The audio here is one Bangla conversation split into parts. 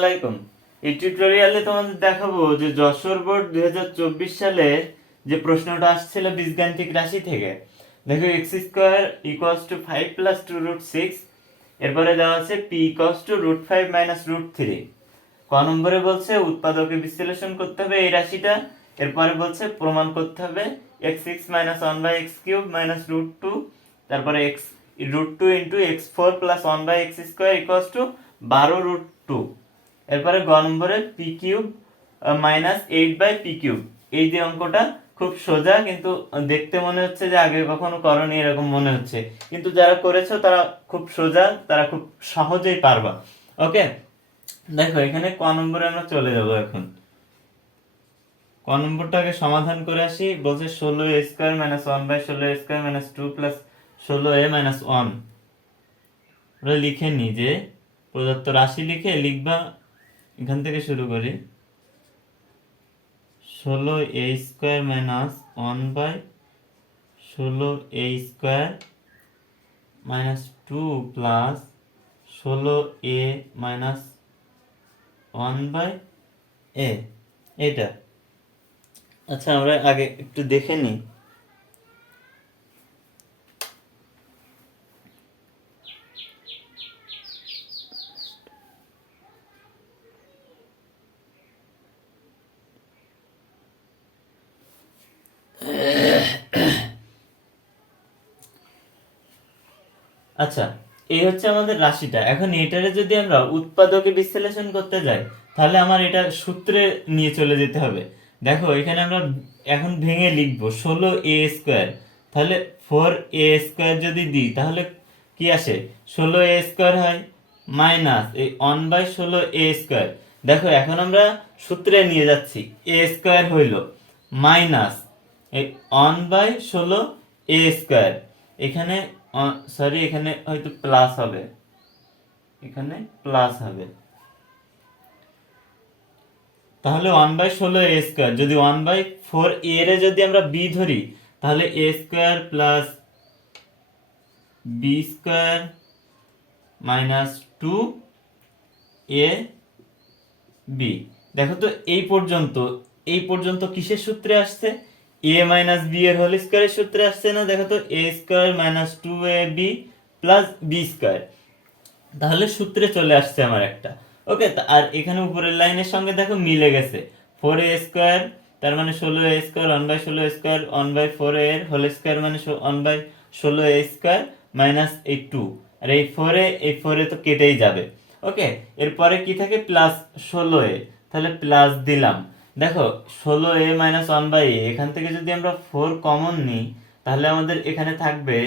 আসসালামাইকুম। এই টিউটোরিয়ালে তোমাদের দেখাবো যে যশোর বোর্ড 2024 সালে যে প্রশ্নটা আসছিল বীজগাণিতিক রাশি থেকে। দেখো x square equals to 5 plus 2 root 6, এরপরে দেওয়া আছে p equals to root 5 minus root 3। ক নম্বরে বলছে উৎপাদকে বিশ্লেষণ করতে হবে এই রাশিটা, এরপরে বলছে প্রমাণ করতে হবে x six minus one by x cube minus root two, তারপরে x root two into x four plus one by x square equals to 12 root two. এরপরে গ নম্বরে p cube minus 8 by p cube. এই যে অঙ্কটা খুব সোজা, কিন্তু দেখতে মনে হচ্ছে যে আগে কখনো করনি এরকম মনে হচ্ছে, কিন্তু যারা করেছো তারা খুব সোজা, তারা খুব সহজেই পারবা। ওকে, দেখো এখানে ক নম্বরে আমরা চলে যাব। এখন ক নম্বরটাকে সমাধান করে আসি। বলছে 16 square minus one by 16 square minus two plus 16 minus one. ওরা লিখে নি যে প্রদত্ত রাশি লিখে লিখবা, এখান থেকে শুরু করি। 16 square minus one by 16 square minus two plus 16 minus one by এটা। আচ্ছা, আমরা আগে একটু দেখে নিই। আচ্ছা, এই হচ্ছে আমাদের রাশিটা। এখন এটারে যদি আমরা উৎপাদকে বিশ্লেষণ করতে যাই, তাহলে আমার এটা সূত্রে নিয়ে চলে যেতে হবে। দেখো এখানে আমরা এখন ভেঙে লিখবো 16 স্কোয়ার, তাহলে 4 স্কোয়ার যদি দিই তাহলে কি আসে? 16 স্কোয়ার হয় মাইনাস এই 1 বাই 16 স্কোয়ার। দেখো এখন আমরা সূত্রে নিয়ে যাচ্ছি, এ স্কোয়ার হইল মাইনাস এই 1 বাই 16 স্কোয়ার। এখানে সরি, এখানে হয়তো প্লাস হবে, এখানে প্লাস হবে। তাহলে 1/16 যদি 1/4 এর যদি আমরা বি ধরি, তাহলে a square plus b square minus two a b. দেখো তো এই পর্যন্ত কিসের সূত্রে আসছে? এ মাইনাস বি এর হোল স্কোয়ারের সূত্রে আসছে না? দেখো তো a square minus two a b plus b square. তাহলে সূত্রে চলে আসছে আমার একটা। ওকে, আর এখানে উপরের লাইনের সঙ্গে দেখো মিলে গেছে। 4 স্কোয়ার তার মানে 16 স্কোয়ার 1/16 স্কোয়ার 1/4 এর হোল স্কোয়ার মানে 1/16 স্কোয়ার মাইনাস এই টু। আর এই ফোরে তো কেটেই যাবে। ওকে, এরপরে কি থাকে? প্লাস 16 তাহলে প্লাস দিলাম। দেখো 16 মাইনাস 1/a, এখান থেকে যদি আমরা 4 কমন নিই, তাহলে আমাদের এখানে থাকবে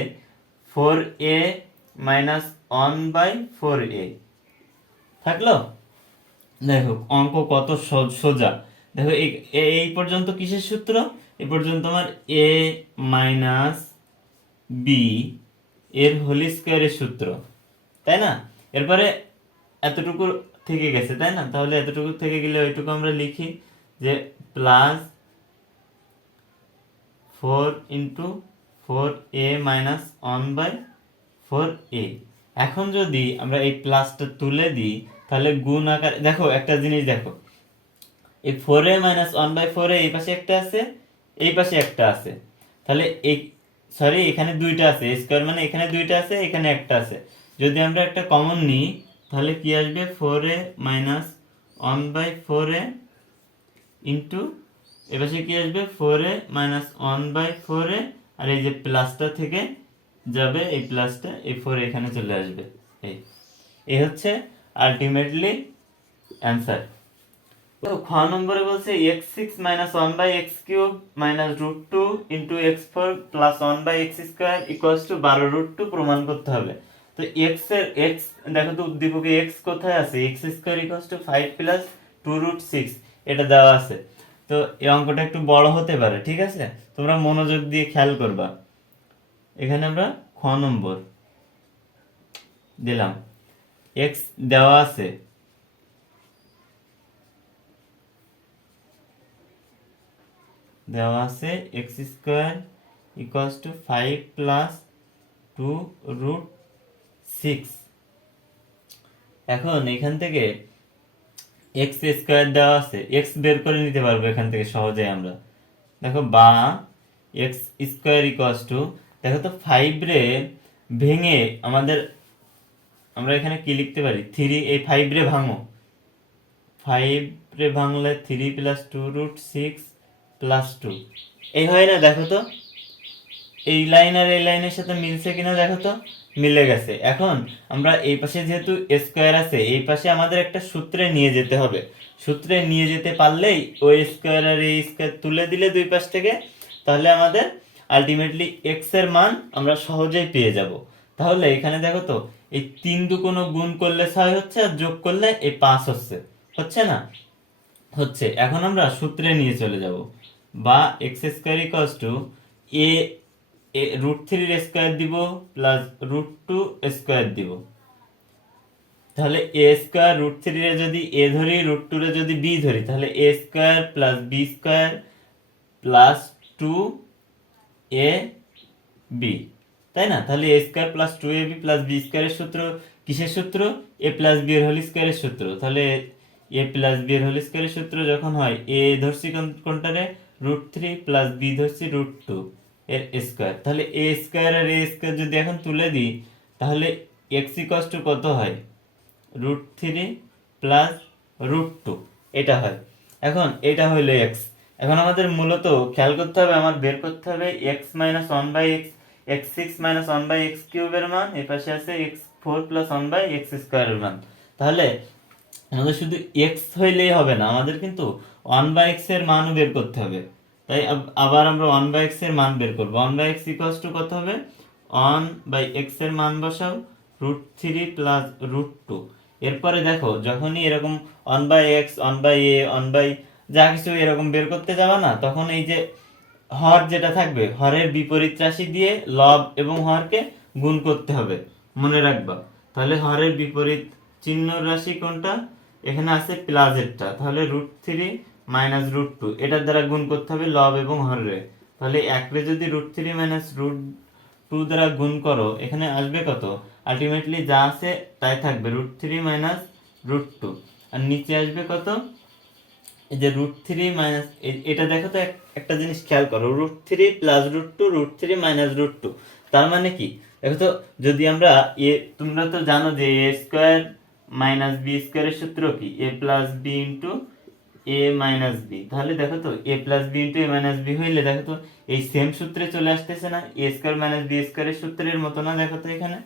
4a মাইনাস 1/4a থাকলো। দেখো অঙ্ক কত সোজা। দেখো এই পর্যন্ত কিসের সূত্র? এই পর্যন্ত আমার এ মাইনাস বি এর হোল স্কোয়ারের সূত্র, তাই না? এরপরে এতটুকু থেকে গেছে, তাই না? তাহলে এতটুকু থেকে গেলে ওইটুকু আমরা লিখি যে প্লাস 4 × 4a মাইনাস 1/4a। এখন যদি আমরা এই প্লাসটা তুলে দিই, তাহলে গুণ আকার দেখো একটা জিনিস দেখো, এই 4a মাইনাস 1/4a এই পাশে একটা আছে, এই পাশে একটা আছে। তাহলে এই সরি, এখানে দুইটা আছে, স্কোয়ার মানে এখানে দুইটা আছে, এখানে একটা আছে। যদি আমরা একটা কমন নিই, তাহলে কি আসবে? 4a মাইনাস 1/4a ইন্টু এপাশে কি আসবে? 4a মাইনাস 1/4a, আর এই যে প্লাসটা থেকে যাবে, এই প্লাসটা এই 4 এখানে চলে আসবে। এই হচ্ছে আলটিমেটলি অ্যান্সার। তো খ নম্বরে বলছে x six minus one by x cube minus root two into x four plus one by x square equals to 12 root two প্রমাণ করতে হবে। তো এক্স দেখো তো উদ্দীপকে এক্স কোথায় আছে? X square equals to 5 plus 2 root 6 এটা দেওয়া আছে। তো এই অঙ্কটা একটু বড় হতে পারে, ঠিক আছে? তোমরা মনোযোগ দিয়ে খেয়াল করবা। এখানে আমরা খ নম্বর দিলাম, এক্স দেওয়া আছে x square equals to 5 plus 2 root 6। এখন এখান থেকে এক্স স্কোয়ার দেওয়া আছে, এক্স বের করে নিতে পারবো এখান থেকে সহজে আমরা। দেখো বা এক্স স্কোয়ার ইকুয়ালস টু, দেখো তো 5 রে ভেঙে আমাদের, আমরা এখানে কি লিখতে পারি, 3, এই 5 রে ভাঙো, 5 রে ভাঙলে 3 প্লাস 2√6 প্লাস 2, এই হয় না? দেখো তো এই লাইন আর এই লাইনের সাথে মিলছে কিনা, দেখো তো মিলে গেছে। এখন আমরা এই পাশে যেহেতু স্কোয়ার আছে, এই পাশে আমাদের একটা সূত্রে নিয়ে যেতে হবে। সূত্রে নিয়ে যেতে পারলেই ওই স্কোয়ার আর এই স্কোয়ার তুলে দিলে দুই পাশ থেকে, তাহলে আমাদের আলটিমেটলি এক্স এর মান আমরা সহজেই পেয়ে যাব। তাহলে এখানে দেখো তো এই 3 দুগুণ গুণ করলে 6 হচ্ছে, আর যোগ করলে এই 5 হচ্ছে, হচ্ছে না? হচ্ছে। এখন আমরা সূত্রে নিয়ে চলে যাব, বা এক্স স্কোয়ার ইকুয়ালস টু এ √3 স্কোয়ার দিব প্লাস √2 স্কোয়ার দিব। তাহলে এ স্কোয়ার √3 রে যদি এ ধরি, √2 রে যদি বি ধরি, তাহলে a square plus b square plus 2 a b, তাই না? তাহলে a square plus 2ab plus b স্কোয়ারের সূত্র কিসের সূত্র? এ প্লাস বি এর হোল স্কোয়ারের সূত্র। তাহলে এ প্লাস বি এর হোল স্কোয়ারের সূত্র যখন হয়, এ ধরছি কোনটারে, √3 প্লাস বি ধরছি √2 এর স্কোয়ার। তাহলে a square R A square যদি এখন তুলে দিই, তাহলে এক্স ইকুয়ালস টু কত হয়? √3 প্লাস √2, এটা হয়। এখন এটা হইলো এক্স। এখন আমাদের মূলত খেয়াল করতে হবে, আমার বের করতে হবে x minus one by x, x6 minus one by এক্স কিউবের মান, এর পাশে আছে x4 plus one by x স্কোয়ারের মান। তাহলে আমাদের শুধু এক্স হইলেই হবে না, আমাদের কিন্তু ওয়ান বাই এক্স এর মানও বের করতে হবে। তাই আবার আমরা ওয়ান বাই এক্স এর মান বের করবো। One by x equals to কত হবে? ওয়ান বাই এক্স এর মান বসাও, √3 প্লাস √2। এরপরে দেখো যখনই এরকম one by x, one by a, one by যা কিছু এরকম বের করতে যাবা না, তখন এই যে হর যেটা থাকবে, হরের বিপরীত রাশি দিয়ে লব এবং হরকে গুণ করতে হবে, মনে রাখবা। তাহলে হরের বিপরীত চিহ্ন রাশি কোনটা? এখানে আছে প্লাসেরটা। তাহলে √3 মাইনাস √2, এটার দ্বারা গুণ করতে হবে লব এবং হরে। তাহলে একরে যদি √3 মাইনাস √2 দ্বারা গুণ করো, এখানে আসবে কত? আলটিমেটলি যা আছে তাই থাকবে, √3 মাইনাস √2। আর নিচে আসবে কত? এই যে √3 মাইনাস, এটা দেখো তো একটা জিনিস খেয়াল করো, √3 প্লাস √2, √3 মাইনাস √2, তার মানে কি? দেখো তো, যদি আমরা তোমরা তো জানো যে এ স্কোয়ার মাইনাস বি স্কোয়ারের সূত্র কি? এ প্লাস বি ইন্টু এ মাইনাস বি। তাহলে দেখো তো এ প্লাস বি ইন্টু এ মাইনাস বি হইলে দেখো তো এই সেম সূত্রে চলে আসতেছে না? এ স্কোয়ার মাইনাস বি স্কোয়ারের সূত্রের মতো না? দেখো তো এখানে।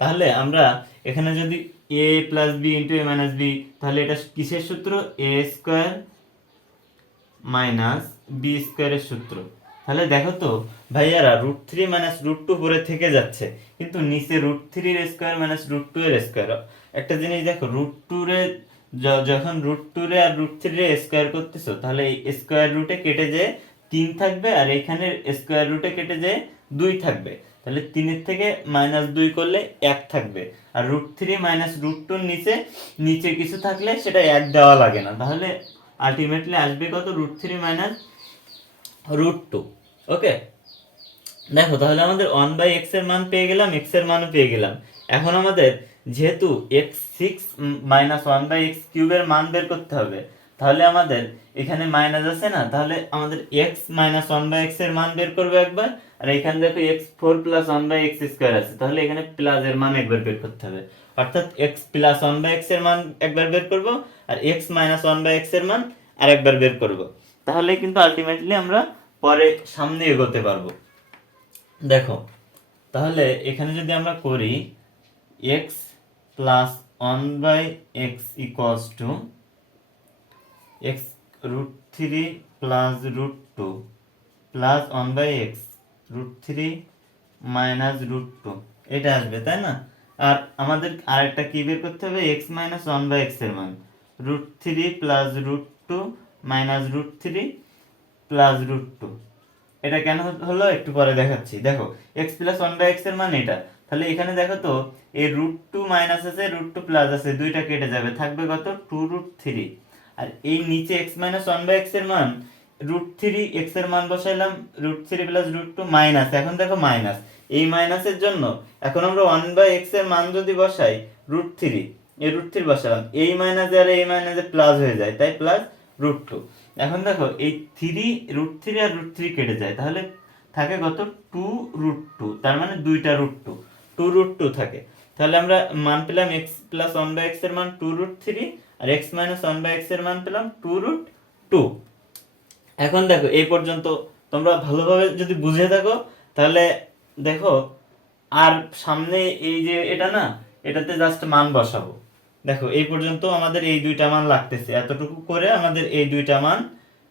তাহলে আমরা এখানে যদি এ প্লাস বি ইন্টু এ মাইনাস বি, তাহলে এটা কিসের সূত্র? এ স্কোয়ার মাইনাস বি স্কোয়ারের সূত্র। তাহলে দেখো তো ভাইয়ারা, √3 মাইনাস √2 পরে থেকে যাচ্ছে, কিন্তু নিচে √3 এর স্কোয়ার মাইনাস √2 এর স্কোয়ার। একটা জিনিস দেখো, √2 রে যখন √2 রে আর √3 রে স্কোয়ার করতেছো, তাহলে এই স্কোয়ার রুটে কেটে যেয়ে 3 থাকবে, আর এখানে স্কোয়ার রুটে কেটে যেয়ে 2 থাকবে। তাহলে 3 এর থেকে -2 করলে 1 থাকবে। আর √3 মাইনাস √2 নিচে নিচে কিছু থাকলে সেটা 1 দেওয়া লাগে না। তাহলে আলটিমেটলি আসবে কত? √3 মাইনাস √2। ওকে, দেখো তাহলে আমাদের 1 বাই এক্স এর মান পেয়ে গেলাম, এক্স এর মানও পেয়ে গেলাম। এখন আমাদের যেহেতু x6 মাইনাস ওয়ান বাই এক্স কিউবের মান বের করতে হবে, তাহলে আমাদের এখানে মাইনাস আছে না? তাহলে আমাদের x minus one by x এর মান বের করবো একবার, আর এখানে দেখো x4 plus one by x square আছে, তাহলে এখানে প্লাস এর মান একবার বের করতে হবে। অর্থাৎ x plus one by x এর মান একবার বের করব, আর x minus one by x এর মান আরেকবার বের করব। তাহলে কিন্তু আলটিমেটলি আমরা পরে সামনে এগোতে পারবো। দেখো তাহলে এখানে যদি আমরা করি x plus one by x equals to x √3 plus √2 plus one by x √3 minus √2, এটা আসবে, তাই না? আর আমাদের আরেকটা কি বের করতে হবে? x minus one by x এর মান, √3 প্লাস √2 মাইনাস √3 প্লাস √2। এটা কেন হলো একটু পরে দেখাচ্ছি। দেখো x plus one by x এর মান এটা। তাহলে এখানে দেখো তো এই √2 মাইনাস আছে, √2 প্লাস আছে, দুইটা কেটে যাবে, থাকবে কত? 2√3। আর এই নিচে x minus one by x এর মান, √3 x এর মান বসাইলাম, √3 প্লাস √2 মাইনাস, এখন দেখো মাইনাস, এই মাইনাসের জন্য এখন আমরা 1 বাই এক্স এর মান যদি বসাই √3, এই √3 বসালাম, এই মাইনাস আর এই মাইনাসে প্লাস হয়ে যায়, তাই প্লাস √2। এখন দেখো এই 3 √3 আর √3 কেটে যায়, তাহলে থাকে কত 2√2, তার মানে দুইটা √2, 2√2 থাকে। তাহলে আমরা মান পেলাম x প্লাস 1/x এর মান 2√3 আর x মাইনাস 1/x এর মান পেলাম 2√2। এখন দেখো এই পর্যন্ত তোমরা ভালোভাবে যদি বুঝে থাকো তাহলে দেখো, আর সামনে এই যে এটা না, এটাতে জাস্ট মান বসাবো। দেখো এই পর্যন্ত আমাদের এই দুইটা মান লাগতেছে, এতটুকু করে আমাদের এই দুইটা মান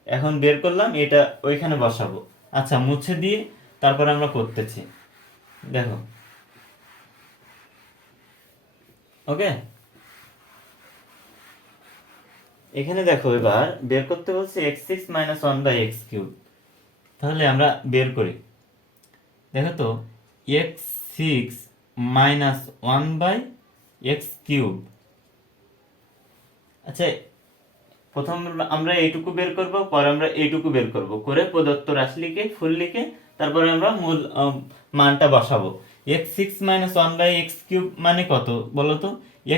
এখন বের করলাম, এটা ওইখানে বসাবো। আচ্ছা, মুছে দিয়ে তারপর আমরা করতেছি, দেখো। ওকে, এখানে দেখো এবার বের করতে বলছে x6 মাইনাস 1/x3। তাহলে আমরা বের করি, দেখো তো x6 মাইনাস 1/x3। আচ্ছা, প্রথম আমরা এইটুকু বের করব, পরে আমরা এইটুকু বের করব, করে প্রদত্ত রাশি লিখে ফুল লিখে তারপরে আমরা মূল মানটা বসাবো। x6 মাইনাস 1/x3 মানে কত বলো তো?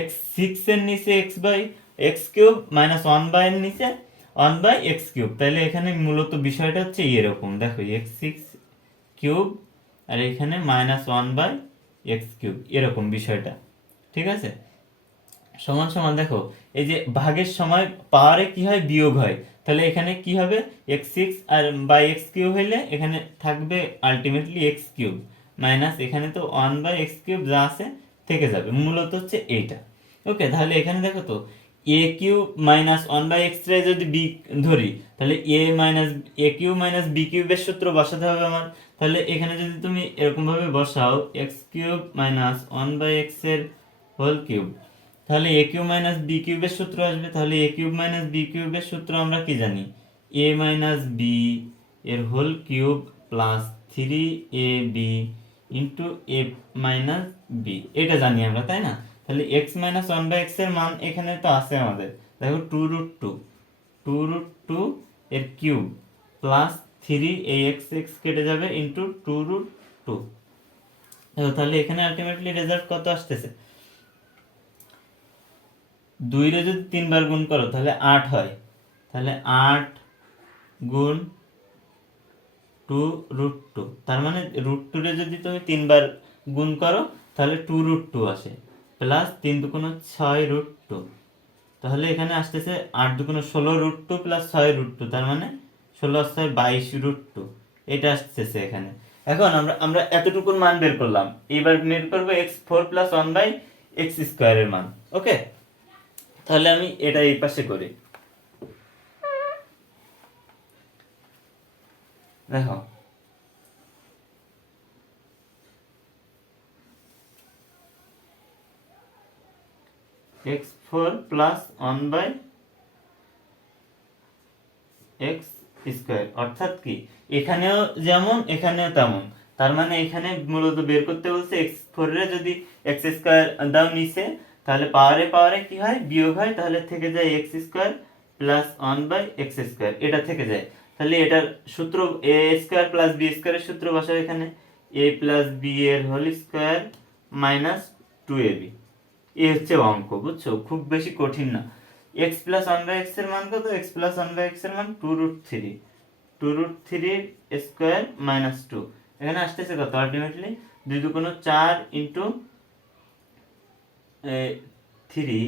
x6 এর নিচে x/x3 মাইনাস 1 এর নিচে 1/x3। তাহলে এখানে মূলত বিষয়টা হচ্ছে এরকম, দেখো x6 আর এখানে মাইনাস 1/x3, এরকম বিষয়টা। ঠিক আছে, সমান সমান দেখো এই যে ভাগের সময় পাওয়ারে কি হয়, বিয়োগ হয়। তাহলে এখানে কি হবে, x6 আর বাই x3 হইলে এখানে থাকবে আলটিমেটলি x3 মাইনাস এখানে তো 1/x3 যা আছে থেকে যাবে, মূলত হচ্ছে এইটা। ওকে, তাহলে এখানে দেখো তো a3 মাইনাস 1/x3 যদি b ধরি, তাহলে a3 মাইনাস b3 এর সূত্র বসাতে হবে আমার। তাহলে এখানে যদি তুমি এরকম ভাবে বসাও x3 মাইনাস 1/x এর হোল কিউব, তাহলে a কিউব মাইনাস বি কিউবের সূত্র আসবে। তাহলে a কিউব মাইনাস বি কিউবের সূত্র আমরা কি জানি, a মাইনাস বি এর whole cube plus 3ab into a minus b, এটা জানি আমরা, তাই না? তাহলে x মাইনাস 1/x এর মান এখানে তো আছে আমাদের, দেখো 2√2 এর কিউব প্লাস 3, এই x কেটে যাবে ইন্টু 2√2। তাহলে এখানে আলটিমেটলি রেজাল্ট কত আসতেছে, 2 রে যদি 3 বার গুণ করো তাহলে 8 হয়। তাহলে 8 গুণ 2√2, তার মানে √2 রে যদি তুমি 3 বার গুণ করো তাহলে 2√2 আসে, প্লাস 3 দুগুণ 6√2। তাহলে এখানে আসতেছে 8 দুগুণ 16√2 প্লাস 6√2, তার মানে 16 আর 6 22√2, এটা আসতেছে এখানে। এখন আমরা এতটুকুর মান বের করলাম, এবার বের করবো x4 প্লাস 1/x2 এর মান। ওকে, তাহলে আমি এটা এই পাশে করি, দেখো x4 প্লাস 1/x2, অর্থাৎ কি এখানেও যেমন এখানেও তেমন। তার মানে এখানে মূলত বের করতে বলছে x4 এর যদি x2 দাও নিচে, তাহলে পাওয়ারে কি হয়, বিয়োগ হয়, তাহলে থেকে যায় x2 প্লাস 1/x2, এটা থেকে যায়। তাহলে এটার সূত্র a² প্লাস b² এর সূত্র বসাও এখানে, a প্লাস b এর হোল স্কয়ার মাইনাস 2ab। এই হচ্ছে অঙ্ক, বুঝছো? খুব বেশি কঠিন না। x প্লাস 1/x এর মান কত, x প্লাস 1/x এর মান 2√3, 2√3 স্কয়ার মাইনাস 2। এখানে আসতেছে কত আলটিমেটলি, 2 দুগুণ 4 ইন্টু 3,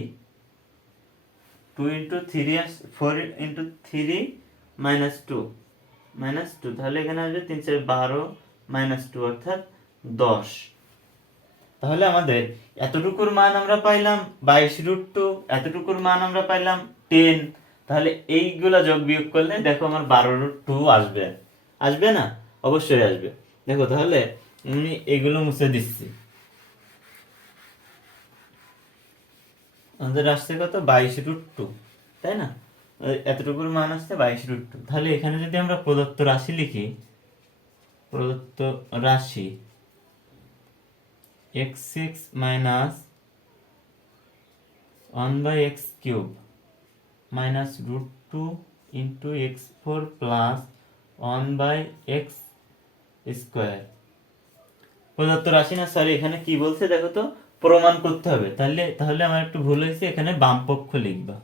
2 ইন্টু 3 4 ইন্টু 3 মাইনাস 2, তাহলে এখানে আসবে 3 4 12 মাইনাস 2 অর্থাৎ 10। তাহলে আমাদের এতটুকুর মান আমরা পাইলাম 22√2, এতটুকুর মান আমরা পাইলাম 10। তাহলে এইগুলা যোগ বিয়োগ করলে দেখো আমার 12√2 আসবে, আসবে না? অবশ্যই আসবে। দেখো তাহলে আমি এগুলো মুছে দিচ্ছি, আমাদের আসছে কত 22√2, তাই না? এতটুকুর মান আসছে 22√2। তাহলে এখানে যদি আমরা প্রদত্ত রাশি লিখি, প্রদত্ত রাশি x6 minus 1/x3 minus √2 into x4 plus 1/x2 প্রদত্ত রাশি না, সরি এখানে কি বলছে দেখো তো, প্রমাণ করতে হবে। তাহলে তাহলে আমার একটু ভুল হয়েছে, এখানে বামপক্ষ লিখবা,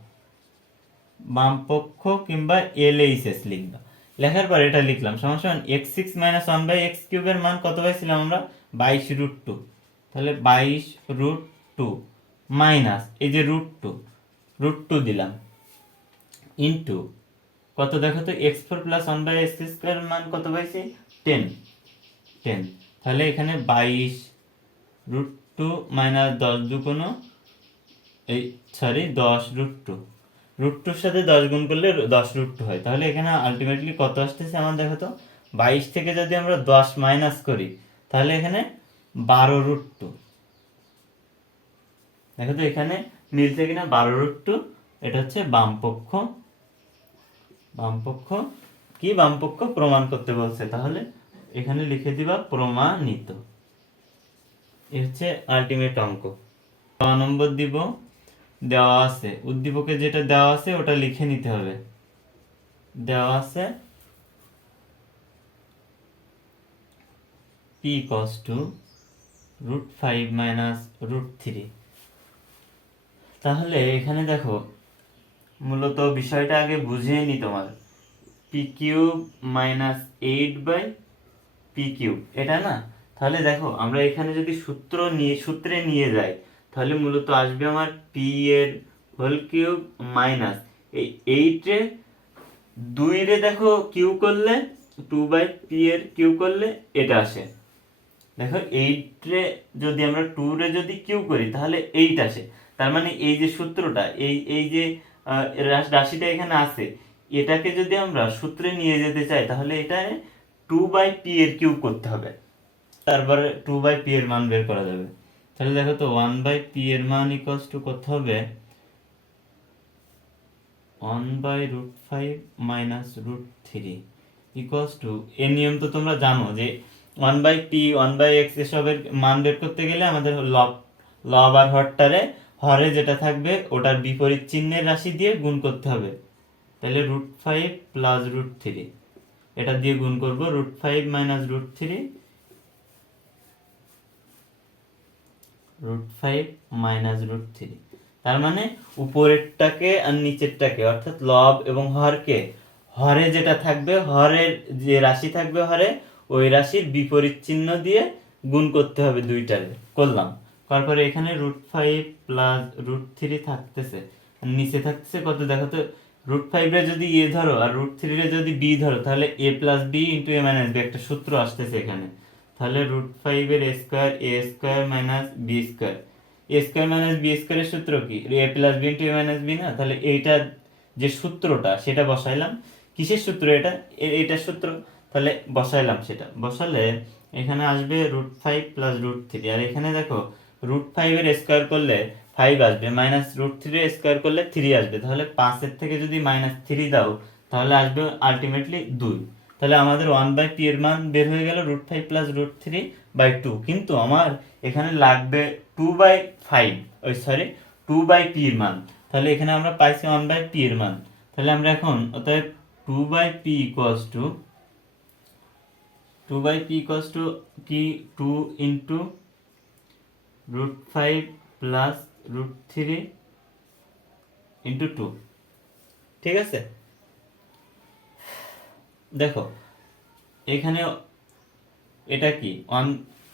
বামপক্ষ কিংবা LHS লিখবা। লেখার পর এটা লিখলাম সমান সমান x6 মাইনাস 1/x³ এর মান কত পাইছিলাম আমরা? 22√2। তাহলে 22√2 মাইনাস এই যে √2 দিলাম ইনটু কত দেখো তো, x4 প্লাস 1/x² এর মান কত পাইছি? 10। তাহলে এখানে 22√2 মাইনাস 10 দুগুণ এই 10√2, √2 সাথে 10 গুণ করলে 10√2 হয়। তাহলে এখানে আলটিমেটলি কত আসতেছে আমার দেখো তো, 22 থেকে যদি আমরা 10 মাইনাস করি তাহলে এখানে 12√2। দেখো তো এখানে মিলছে কিনা, 12√2। এটা হচ্ছে বামপক্ষ, বামপক্ষ কি, বামপক্ষ প্রমাণ করতে বলছে, তাহলে এখানে লিখে দিবা প্রমাণিত। এ হচ্ছে আলটিমেট অঙ্ক। 9 নম্বর দিব, দেওয়া আছে উদ্দীপকে যেটা দেওয়া আছে ওটা লিখে নিতে হবে। দেওয়া আছে p cos 2 √5 মাইনাস √3। তাহলে এখানে দেখো মূলত বিষয়টা আগে বুঝিয়ে নি তোমার, p³ মাইনাস 8/p³ এটা না। তাহলে দেখো আমরা এখানে যদি সূত্রে নিয়ে যাই তাহলে মূলত আসবে আমার p এর হোল কিউব মাইনাস এই 8 রে 2 রে দেখো কিউ করলে 2/p এর কিউ করলে এটা আসে। দেখো 8 রে যদি আমরা 2 রে যদি কিউ করি তাহলে 8 আসে। তার মানে এই যে সূত্রটা, এই যে রাশিটা এখানে আছে, এটাকে যদি আমরা সূত্রে নিয়ে যেতে চাই তাহলে এটা 2/p এর কিউব করতে হবে, তারপরে 2/p এর মান বের করা যাবে। তাহলে দেখো তো 1/p এর মান ইকুয়ালস টু কত হবে? 1/√5 মাইনাস √3 ইকুয়ালস টু, এর নিয়ম তো তোমরা জানো যে 1/p 1/x এসবের মান বের করতে গেলে আমাদের লব আর হরটারে হরে যেটা থাকবে ওটার বিপরীত চিহ্নের রাশি দিয়ে গুণ করতে হবে। তাহলে √5 প্লাস √3 এটা দিয়ে গুণ করব, √5 মাইনাস √3, √5 মাইনাস √3। তার মানে উপরেরটাকে আর নিচেরটাকে অর্থাৎ লব এবং হরকে, হরে যেটা থাকবে, হরের যে রাশি থাকবে হরে, ওই রাশির বিপরীত চিহ্ন দিয়ে গুণ করতে হবে দুইটারে। করলাম, তারপরে এখানে √5 প্লাস √3 থাকতেছে, আর নিচে থাকতেছে কত দেখো তো, √5 রে যদি এ ধরো আর √3 রে যদি বি ধরো তাহলে a plus b into a minus b, একটা সূত্র আসতেছে এখানে। তাহলে √5 এর a² minus b², a² minus b² এর সূত্র কি, a plus b into a minus b না? তাহলে এইটা যে সূত্রটা সেটা বসাইলাম। কিসের সূত্র এটা? এইটার সূত্র। তাহলে বসাইলাম, সেটা বসালে এখানে আসবে √5 প্লাস √3, আর এখানে দেখো √5 এর স্কোয়ার করলে 5 আসবে, মাইনাস √3 এর স্কোয়ার করলে 3 আসবে। তাহলে 5 এর থেকে যদি -3 দাও তাহলে আসবে আলটিমেটলি 2। তাহলে আমাদের 1/p এর মান বের হয়ে গেল √5 প্লাস √3/2। কিন্তু আমার এখানে লাগবে 2/5, সরি 2/p এর মান। তাহলে এখানে আমরা পাইছি 1/p এর মান। তাহলে আমরা এখন অতএব 2/p equals to, 2/p equals to কি, 2 ইন্টু √5 প্লাস √3 ইন্টু 2। ঠিক আছে, দেখো এখানে এটা কি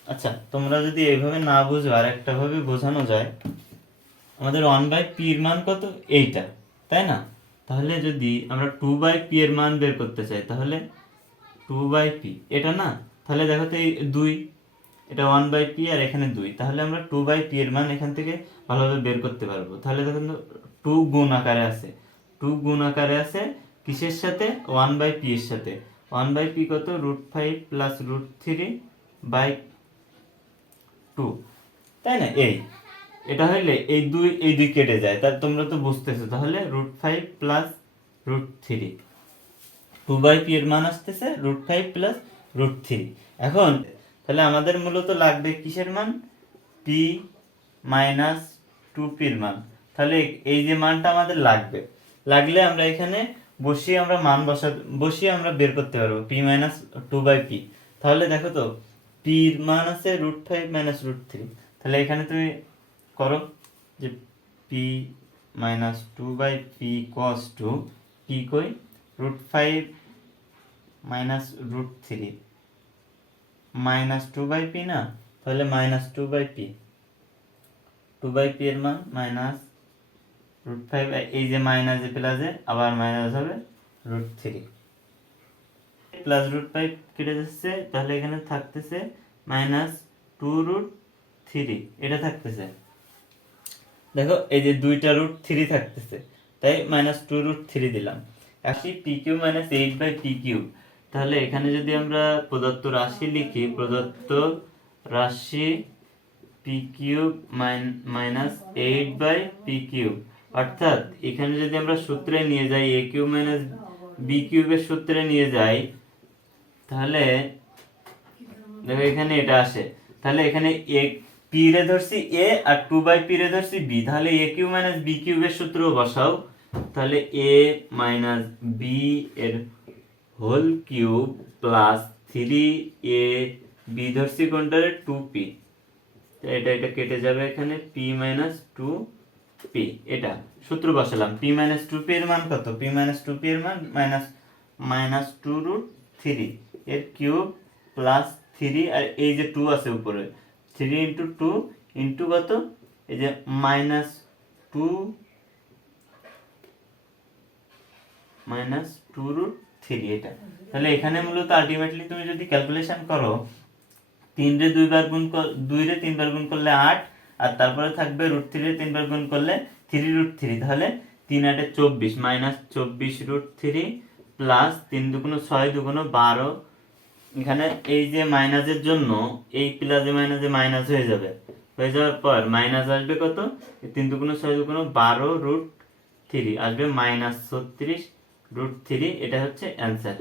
আচ্ছা তোমরা যদি এইভাবে না বুঝো আর একটা ভাবে বোঝানো যায়, আমাদের 1/p এর মান কত, এইটা, তাই না? তাহলে যদি আমরা 2/p এর মান বের করতে চাই তাহলে 2/p এটা না, তাহলে দেখো তো এই 2, এটা 1/p আর এখানে 2, তাহলে আমরা 2/p এর মান এখান থেকে ভালোভাবে বের করতে পারবো। তাহলে দেখুন 2 গুণ আকারে আছে, 2 গুণ আকারে আছে কিসের সাথে, 1/p এর সাথে। 1/p কত, √5 প্লাস √3/2, তাই না? এটা হইলে এই 2 কেটে যায়, তার তোমরা তো বুঝতেছো। তাহলে √5 প্লাস √3, 2/p এর মান আসতেছে √5 প্লাস √3। এখন তাহলে আমাদের মূলত লাগবে কিসের মান, p মাইনাস 2p এর মান। তাহলে এই যে মানটা আমাদের লাগলে আমরা এখানে বসিয়ে আমরা মান বসিয়ে আমরা বের করতে পারবো p মাইনাস 2/p। তাহলে দেখো তো p এর মান আছে √5 মাইনাস √3, তাহলে এখানে তুমি করো যে p minus two by p কস টু পি কই √5 minus √3 minus two by p না, তাহলে minus two by p, two by p এর মান মাইনাস √5, এই যে মাইনাসে প্লাসে আবার মাইনাস হবে √3, প্লাস √5 কেটে যাচ্ছে, তাহলে এখানে থাকতেছে মাইনাস 2√3, এটা থাকতেছে। দেখো এই যে দুইটা √3 থাকতেছে, তাই মাইনাস 2√3 দিলাম। আসি p cube minus 8 by p cube, তাহলে এখানে যদি আমরা প্রদত্ত রাশি লিখি, প্রদত্ত রাশি p cube minus 8 by p cube, অর্থাৎ এখানে যদি আমরা সূত্রে নিয়ে যাই এ কিউব মাইনাস বি কিউবের সূত্রে নিয়ে যাই, তাহলে দেখো এখানে এটা আসে, তাহলে এখানে এ পি রে ধরছি এ আর 2 বাই পি রে ধরছি বি, তাহলে এ কিউব মাইনাস বি কিউবের সূত্র বসাও, তাহলে এ মাইনাস বি এর whole cube plus 3 A B ধরছি কোনটারে 2p, এটা এটা কেটে যাবে, এখানে পি মাইনাস 2p, এটা সূত্র বসালাম। পি মাইনাস 2p এর মান কত? পি মাইনাস 2p এর মান মাইনাস 2√3 এর কিউব প্লাস 3, আর এই যে 2 আছে উপরে, 3 ইন্টু 2 ইন্টু কত, এই যে মাইনাস 2√3, এটা। তাহলে এখানে মূলত আলটিমেটলি তুমি যদি ক্যালকুলেশন করো, 3 রে 2 বার গুণ 2 রে 3 বার গুণ করলে 8, আর তারপরে থাকবে √3 রে 3 বার গুণ করলে 3√3, তাহলে 3 8 24, মাইনাস 24√3 প্লাস 3 দুগুণ 6 দুগুণ 12, এখানে এই যে মাইনাসের জন্য এই প্লাসে মাইনাসে মাইনাস হয়ে যাবে, হয়ে যাওয়ার পর মাইনাস আসবে কত, 3 দুগুণ 6 দুগুণ 12√3 আসবে মাইনাস 36√3, এটা হচ্ছে অ্যান্সার।